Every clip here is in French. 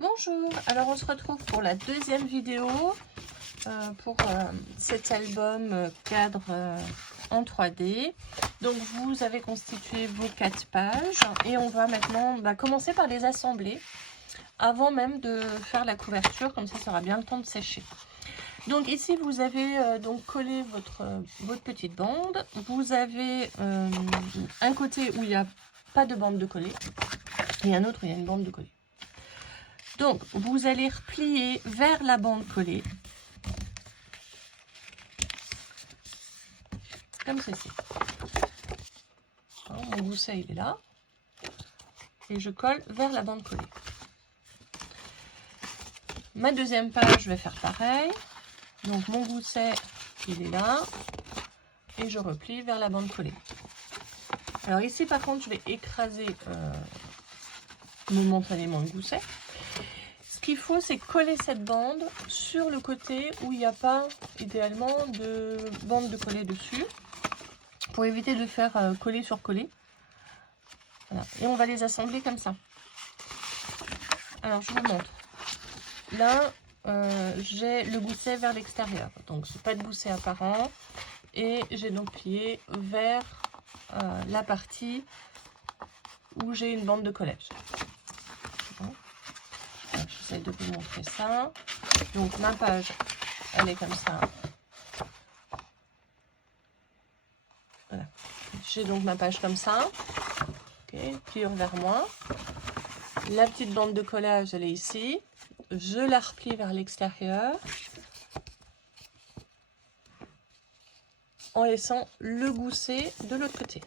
Bonjour, alors on se retrouve pour la deuxième vidéo pour cet album cadre en 3D. Donc vous avez constitué vos 4 pages et on va maintenant commencer par les assembler avant même de faire la couverture, comme ça aura bien le temps de sécher. Donc ici vous avez donc collé votre petite bande. Vous avez un côté où il n'y a pas de bande de coller et un autre où il y a une bande de coller. Donc, vous allez replier vers la bande collée, comme ceci. Mon gousset, il est là. Et je colle vers la bande collée. Ma deuxième page, je vais faire pareil. Donc, mon gousset, il est là. Et je replie vers la bande collée. Alors ici, par contre, je vais écraser momentanément le gousset. Ce qu'il faut, c'est coller cette bande sur le côté où il n'y a pas, idéalement, de bande de coller dessus, pour éviter de faire coller sur coller. Voilà. Et on va les assembler comme ça. Alors, je vous montre. Là, j'ai le gousset vers l'extérieur. Donc, pas de gousset apparent. Et j'ai donc plié vers la partie où j'ai une bande de collage. Bon. J'essaie de vous montrer ça. Donc, ma page, elle est comme ça. Voilà. J'ai donc ma page comme ça. Okay. Pliure vers moi. La petite bande de collage, elle est ici. Je la replie vers l'extérieur en laissant le gousset de l'autre côté.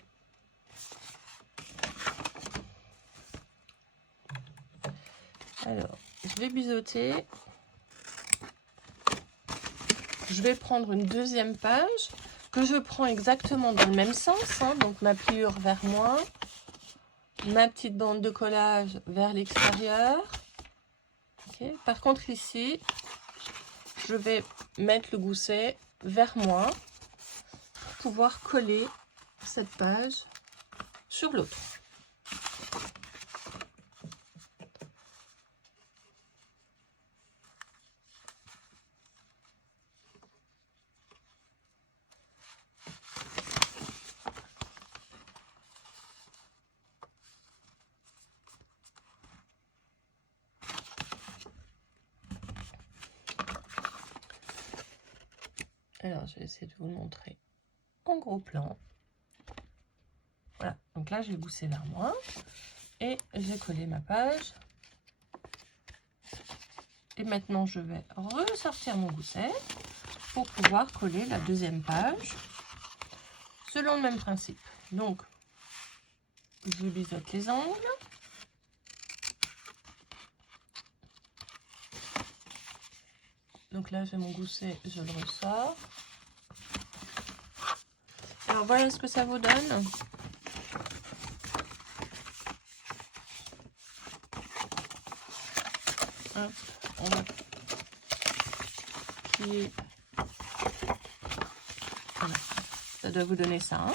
Alors, je vais biseauter. Je vais prendre une deuxième page que je prends exactement dans le même sens. Donc, ma pliure vers moi. Ma petite bande de collage vers l'extérieur. Okay. Par contre, ici, je vais mettre le gousset vers moi pour pouvoir coller cette page sur l'autre. Alors, je vais essayer de vous le montrer en gros plan. Voilà, donc là, j'ai le gousset vers moi et j'ai collé ma page. Et maintenant, je vais ressortir mon gousset pour pouvoir coller la deuxième page selon le même principe. Donc, je biseaute les angles. Donc là, j'ai mon gousset, je le ressors. Alors, voilà ce que ça vous donne. Hop, on va plier. Voilà. Ça doit vous donner ça.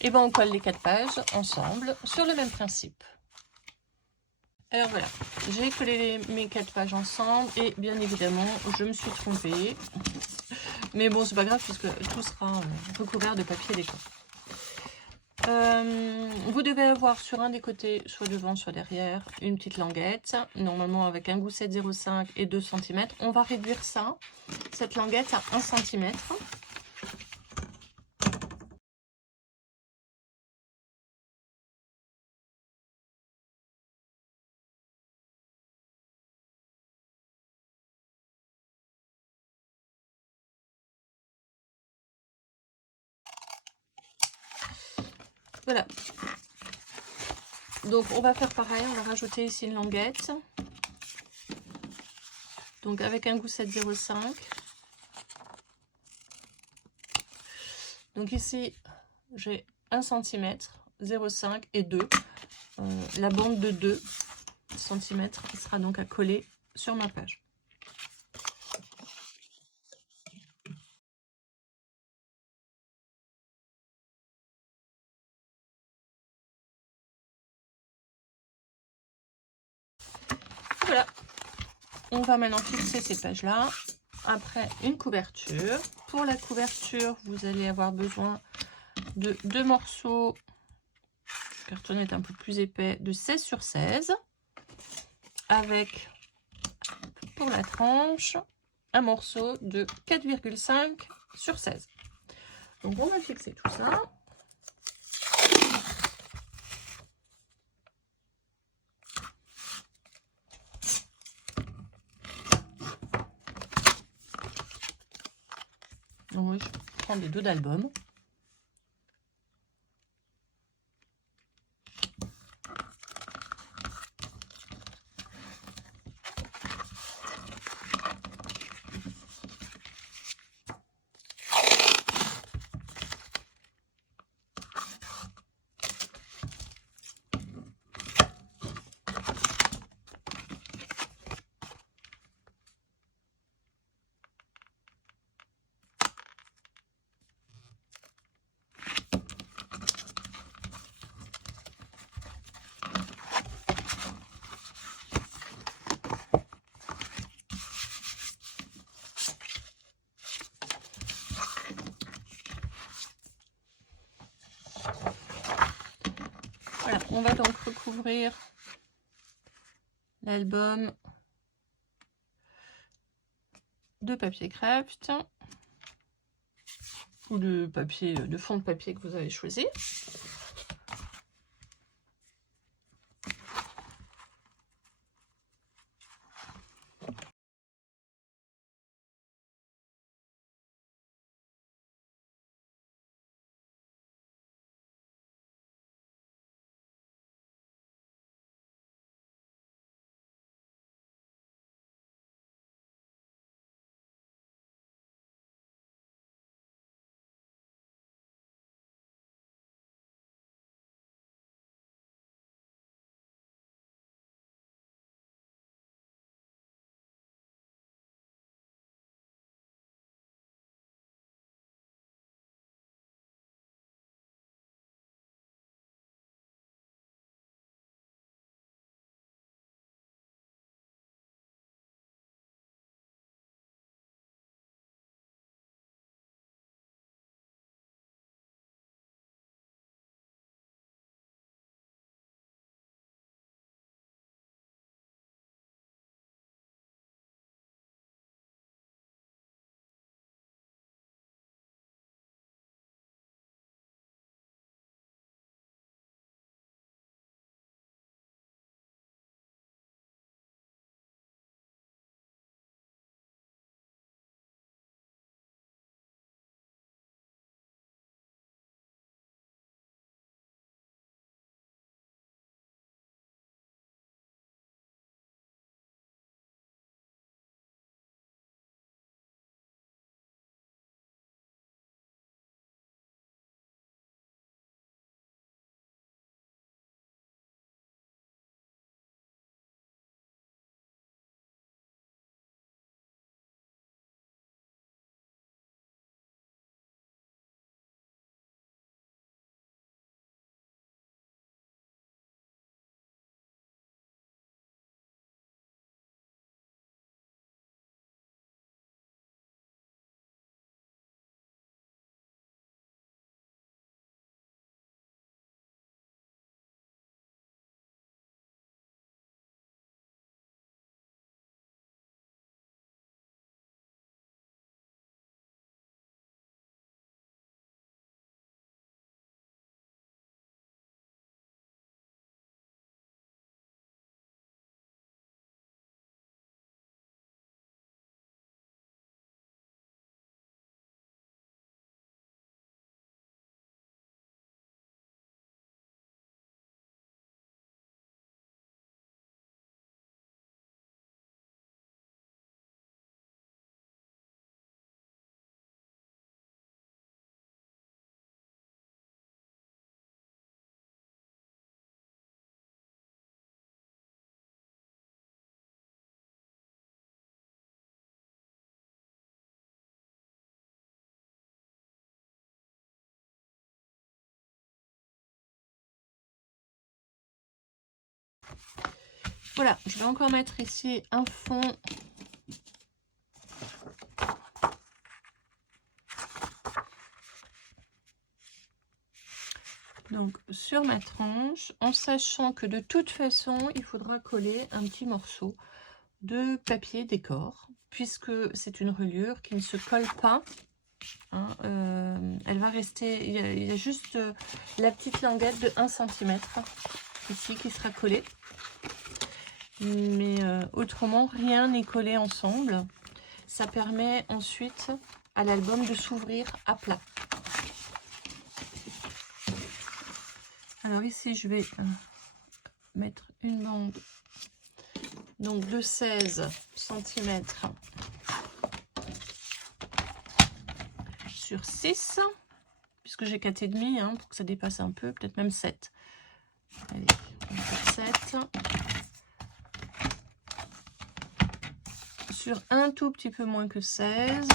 Et bien, on colle les 4 pages ensemble sur le même principe. Alors voilà, j'ai collé mes 4 pages ensemble et bien évidemment, je me suis trompée. Mais bon, c'est pas grave puisque tout sera recouvert de papier déco. Vous devez avoir sur un des côtés, soit devant, soit derrière, une petite languette. Normalement avec un gousset de 0,5 et 2 cm. On va réduire ça, cette languette à 1 cm. Voilà. Donc on va faire pareil, on va rajouter ici une languette. Donc avec un gousset de 0,5. Donc ici, j'ai 1 cm, 0,5 et 2. La bande de 2 cm sera donc à coller sur ma page. Voilà, On va maintenant fixer ces pages-là. Après, une couverture. Pour la couverture, vous allez avoir besoin de 2 morceaux. Le carton est un peu plus épais, de 16 sur 16. Avec, pour la tranche, un morceau de 4,5 sur 16. Donc, on va fixer tout ça. Donc, moi, je prends des dos d'album. Voilà, on va donc recouvrir l'album de papier craft ou de papier, de fond de papier que vous avez choisi. Voilà, je vais encore mettre ici un fond. Donc sur ma tranche, en sachant que de toute façon, il faudra coller un petit morceau de papier décor, puisque c'est une reliure qui ne se colle pas. Hein, elle va rester, il y a juste la petite languette de 1 cm ici qui sera collée. Mais autrement, rien n'est collé ensemble. Ça permet ensuite à l'album de s'ouvrir à plat. Alors ici, je vais mettre une bande donc de 16 cm sur 6, puisque j'ai 4,5 hein, pour que ça dépasse un peu, peut-être même 7. Allez, on va faire 7. Sur un tout petit peu moins que 16,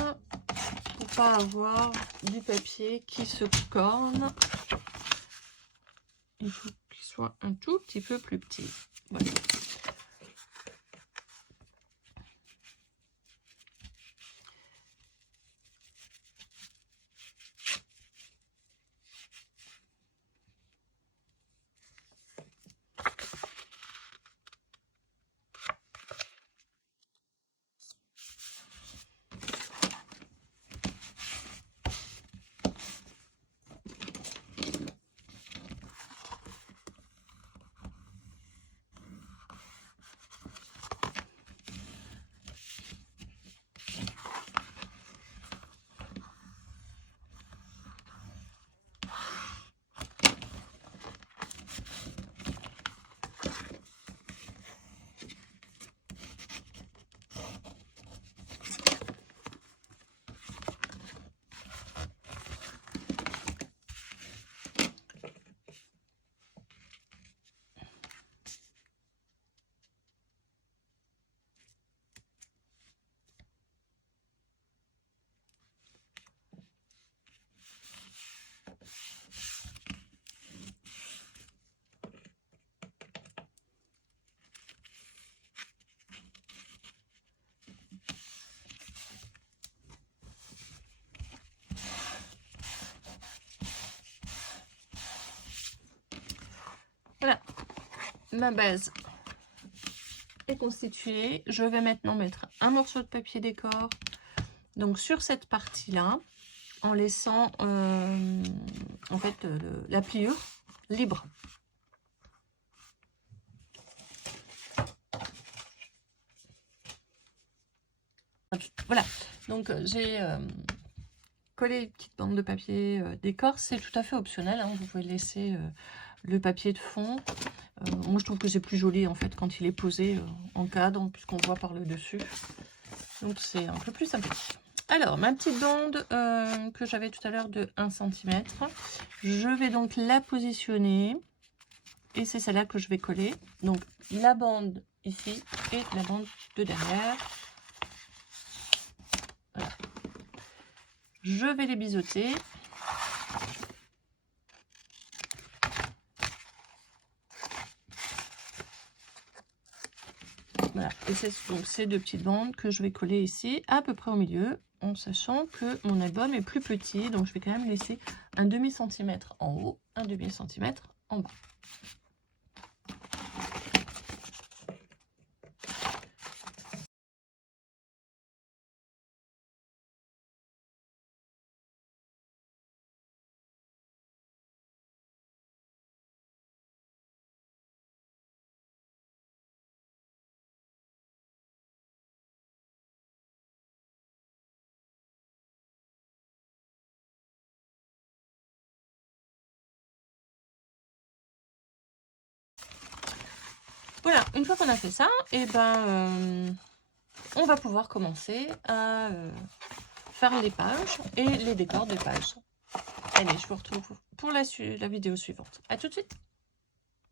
pour pas avoir du papier qui se corne. Il faut qu'il soit un tout petit peu plus petit. Voilà. Voilà, ma base est constituée. Je vais maintenant mettre un morceau de papier décor donc sur cette partie là, en laissant en fait la pliure libre. Voilà, donc j'ai collé une petite bande de papier décor. C'est tout à fait optionnel, hein. Vous pouvez laisser le papier de fond. Moi je trouve que c'est plus joli en fait quand il est posé en cadre, puisqu'on voit par le dessus. Donc c'est un peu plus sympathique. Alors ma petite bande que j'avais tout à l'heure de 1 cm, je vais donc la positionner et c'est celle-là que je vais coller. Donc la bande ici et la bande de derrière. Voilà. Je vais les biseauter. Voilà, et c'est donc ces deux petites bandes que je vais coller ici à peu près au milieu, en sachant que mon album est plus petit, donc je vais quand même laisser un demi-centimètre en haut, un demi-centimètre en bas. Voilà, une fois qu'on a fait ça, et ben on va pouvoir commencer à faire les pages et les décors des pages. Allez, je vous retrouve pour la vidéo suivante. À tout de suite.